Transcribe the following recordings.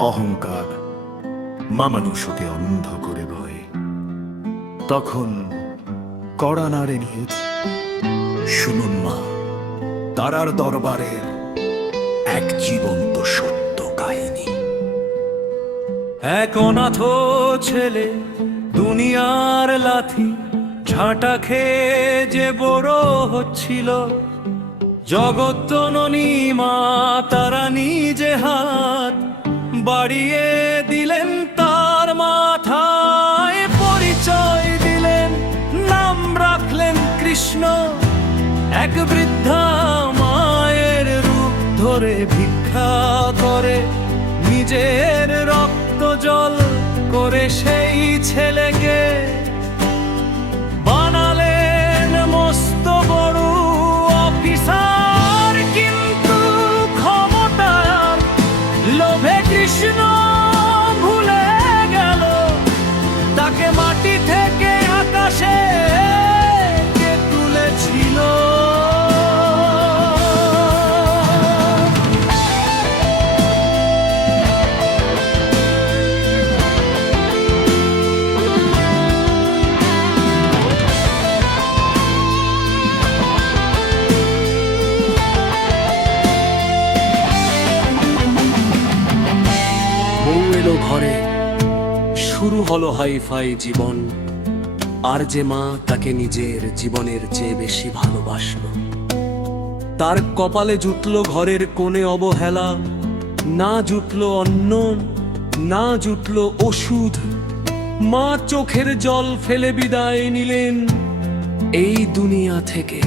অহংকার মামানুষকে অন্ধ করে বয়। তখন কড়া নাড়ে নিয়ে শুনুন মা, তারার দরবারের এক জীবন্ত সত্য কাহিনী। এক অনাথ ছেলে দুনিয়ার লাথি ঝাঁটা খেয়ে যে বড় হচ্ছিল, জগৎজননী মা তারা নিজে হাত বাড়িয়ে দিলেন তার মাথায়, পরিচয় দিলেন, নাম রাখলেন কৃষ্ণ। এক বৃদ্ধা মায়ের রূপ ধরে ভিক্ষা করে, নিজের রক্ত জল করে সেই ছেলেকে বানালেন মস্ত বড় অফিসার। কিন্তু ক্ষমতার লোভে কৃষ্ণ ভুলে গেল তাকে মাটি থেকে আকাশে কে তুলেছিল। বউ এলো ঘরে, শুরু হলো হাইফাই জীবন। আর যে মা তাকে নিজের জীবনের চেয়ে বেশি ভালোবাসলো, তার কপালে জুটলো ঘরের কোণে অবহেলা, না জুটলো অন্ন, না জুটলো ওষুধ। মা চোখের জল ফেলে বিদায় নিলেন এই দুনিয়া থেকে।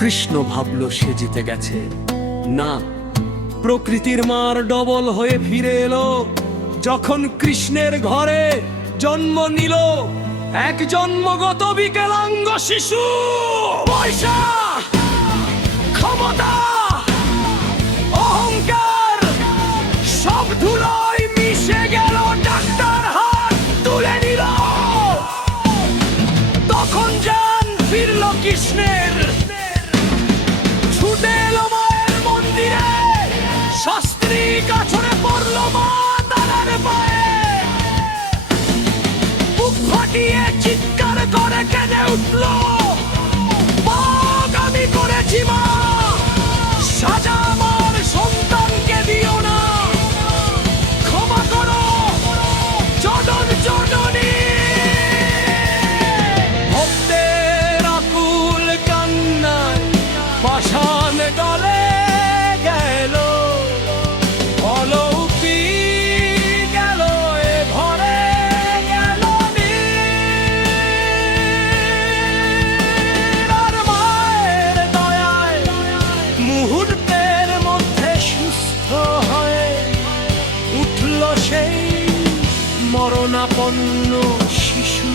কৃষ্ণ ভাবলো সে জিতে গেছে, না, প্রকৃতির মার ডবল হয়ে ফিরে এলো। যখন কৃষ্ণের ঘরে জন্ম নিল এক জন্মগত বিকলাঙ্গ শিশু। পয়সা, ক্ষমতা, অহংকার সব ধুলোয় মিশে গেল, ডাক্তার হাত তুলে নিল। তখন জান ফিরল কৃষ্ণের, ছুটে এলো মায়ের মন্দিরে, শাস্ত্রী কাছড়ে পড়লো মা তারার পায়ে। বুক ফাটিয়ে চিৎকার করে কেঁদে উঠলো, পাপ আমি করেছি মা, সাজা আমার সন্তানকে দিও না, ক্ষমা করো জনন জননী। ভক্তের আকুল কান্নায় পাষাণ গলে গেল, অলৌকিক গেল এ ভরে গেল নীর। আর মায়ের দয়ায় মুহূর্তের মধ্যে সুস্থ হয়ে উঠল সেই মরণাপন্ন শিশু।